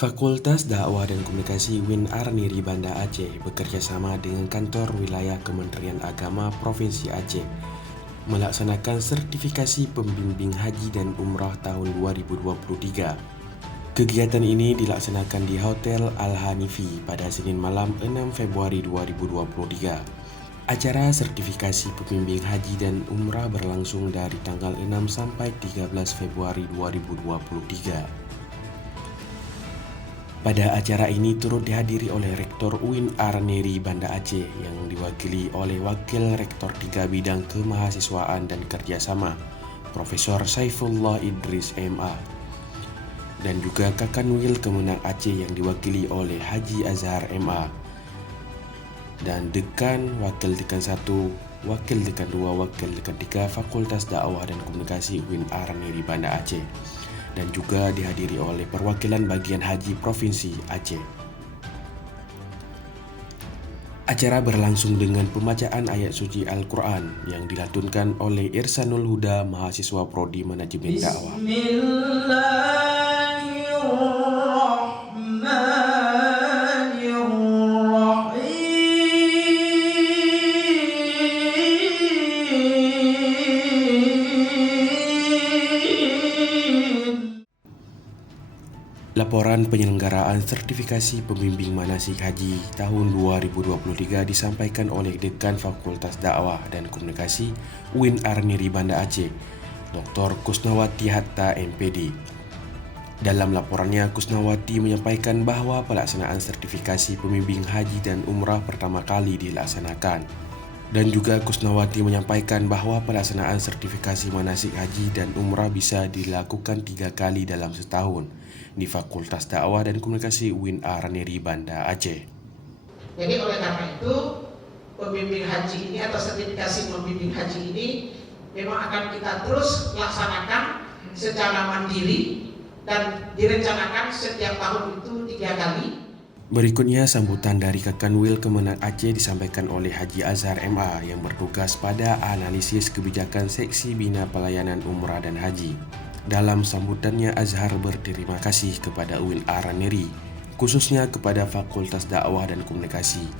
Fakultas Dakwah dan Komunikasi UIN Arniri Banda Aceh bekerjasama dengan Kantor Wilayah Kementerian Agama Provinsi Aceh melaksanakan sertifikasi pembimbing haji dan umrah tahun 2023. Kegiatan ini dilaksanakan di Hotel Al-Hanifi pada Senin malam 6 Februari 2023. Acara sertifikasi pembimbing haji dan umrah berlangsung dari tanggal 6 sampai 13 Februari 2023. Pada acara ini turut dihadiri oleh Rektor UIN Arniri Banda Aceh yang diwakili oleh Wakil Rektor 3 Bidang Kemahasiswaan dan Kerjasama, Profesor Saifullah Idris MA, dan juga Kakanwil Kemenang Aceh yang diwakili oleh Haji Azhar MA, dan Dekan, Wakil Dekan 1, Wakil Dekan 2, Wakil Dekan 3 Fakultas Dakwah dan Komunikasi UIN Arniri Banda Aceh, dan juga dihadiri oleh perwakilan bagian haji Provinsi Aceh. Acara berlangsung dengan pembacaan ayat suci Al-Quran yang dilantunkan oleh Irsanul Huda, mahasiswa Prodi Manajemen Dakwah. Laporan penyelenggaraan sertifikasi pembimbing manasik haji tahun 2023 disampaikan oleh Dekan Fakultas Dakwah dan Komunikasi UIN Arniri Banda Aceh, Dr. Kusnawati Hatta MPD. Dalam laporannya, Kusnawati menyampaikan bahwa pelaksanaan sertifikasi pembimbing haji dan umrah pertama kali dilaksanakan. Dan juga Kusnawati menyampaikan bahwa pelaksanaan sertifikasi manasik haji dan umrah bisa dilakukan 3 kali dalam setahun di Fakultas Dakwah dan Komunikasi UIN Arniri Banda Aceh. Jadi oleh karena itu, pembimbing haji ini atau sertifikasi pembimbing haji ini memang akan kita terus laksanakan secara mandiri dan direncanakan setiap tahun itu 3 kali. Berikutnya sambutan dari Kakanwil Kemenang Aceh disampaikan oleh Haji Azhar MA yang bertugas pada analisis kebijakan Seksi Bina Pelayanan Umrah dan Haji. Dalam sambutannya, Azhar berterima kasih kepada UIN Arniri, khususnya kepada Fakultas Dakwah dan Komunikasi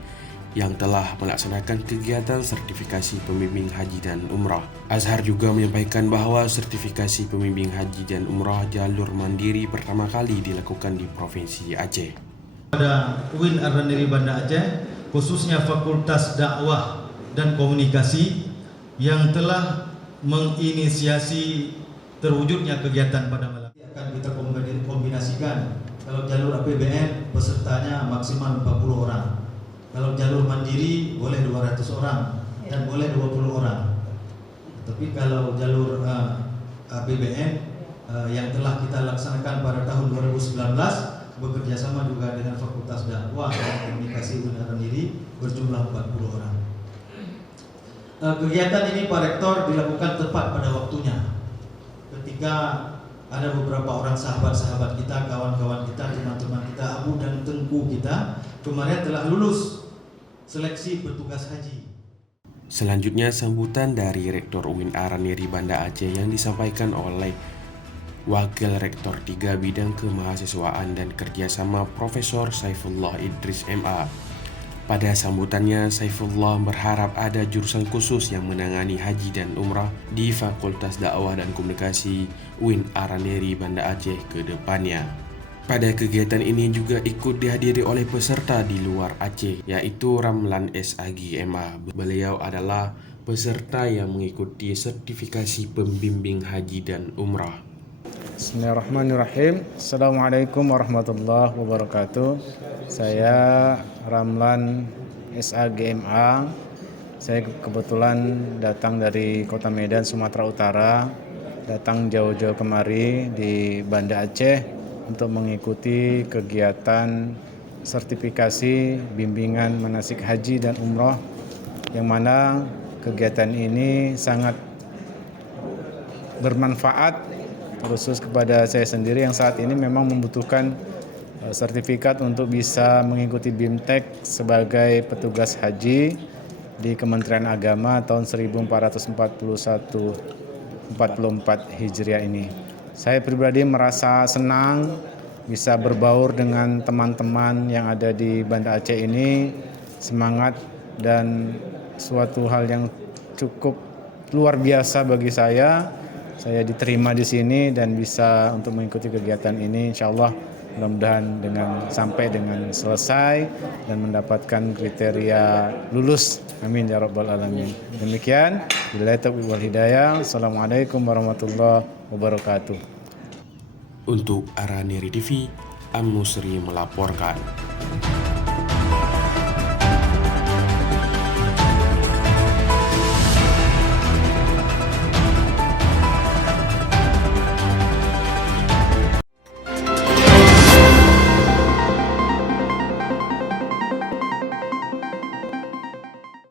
yang telah melaksanakan kegiatan sertifikasi pembimbing haji dan umrah. Azhar juga menyampaikan bahwa sertifikasi pembimbing haji dan umrah jalur mandiri pertama kali dilakukan di Provinsi Aceh. Pada UIN Arniri Banda Aceh, khususnya Fakultas Dakwah dan Komunikasi yang telah menginisiasi terwujudnya kegiatan pada malam ini akan kita kombinasikan. Kalau jalur APBN pesertanya maksimal 40 orang. Kalau jalur mandiri boleh 200 orang dan boleh 20 orang. Tapi kalau jalur APBN yang telah kita laksanakan pada tahun 2019 bekerjasama juga dengan Fakultas Dakwah dan Komunikasi UIN Arniri berjumlah 40 orang. Kegiatan ini Pak Rektor dilakukan tepat pada waktunya. Ketika ada beberapa orang sahabat-sahabat kita, kawan-kawan kita, teman-teman kita, Abu dan Tengku kita kemarin telah lulus seleksi petugas haji. Selanjutnya sambutan dari Rektor UIN Arniri Banda Aceh yang disampaikan oleh Wakil Rektor 3 Bidang Kemahasiswaan dan Kerjasama Profesor Saifullah Idris MA. Pada sambutannya, Saifullah berharap ada jurusan khusus yang menangani haji dan umrah di Fakultas Dakwah dan Komunikasi UIN Arniri Banda Aceh ke depannya. Pada kegiatan ini juga ikut dihadiri oleh peserta di luar Aceh, yaitu Ramlan SAG MA. Beliau adalah peserta yang mengikuti sertifikasi pembimbing haji dan umrah. Bismillahirrahmanirrahim. Assalamualaikum warahmatullahi wabarakatuh. Saya Ramlan SAGMA. Saya kebetulan datang dari Kota Medan, Sumatera Utara. Datang jauh-jauh kemari di Banda Aceh untuk mengikuti kegiatan sertifikasi bimbingan manasik haji dan umroh, yang mana kegiatan ini sangat bermanfaat khusus kepada saya sendiri yang saat ini memang membutuhkan sertifikat untuk bisa mengikuti BIMTEK sebagai petugas haji di Kementerian Agama tahun 1444 Hijriah ini. Saya pribadi merasa senang bisa berbaur dengan teman-teman yang ada di Banda Aceh ini, semangat dan suatu hal yang cukup luar biasa bagi saya. Saya diterima di sini dan bisa untuk mengikuti kegiatan ini, insya Allah mudah-mudahan sampai dengan selesai dan mendapatkan kriteria lulus. Amin ya rabbal alamin. Demikian, billahi taufiq wal hidayah. Assalamualaikum warahmatullahi wabarakatuh. Untuk Araneri TV, Am Musri melaporkan.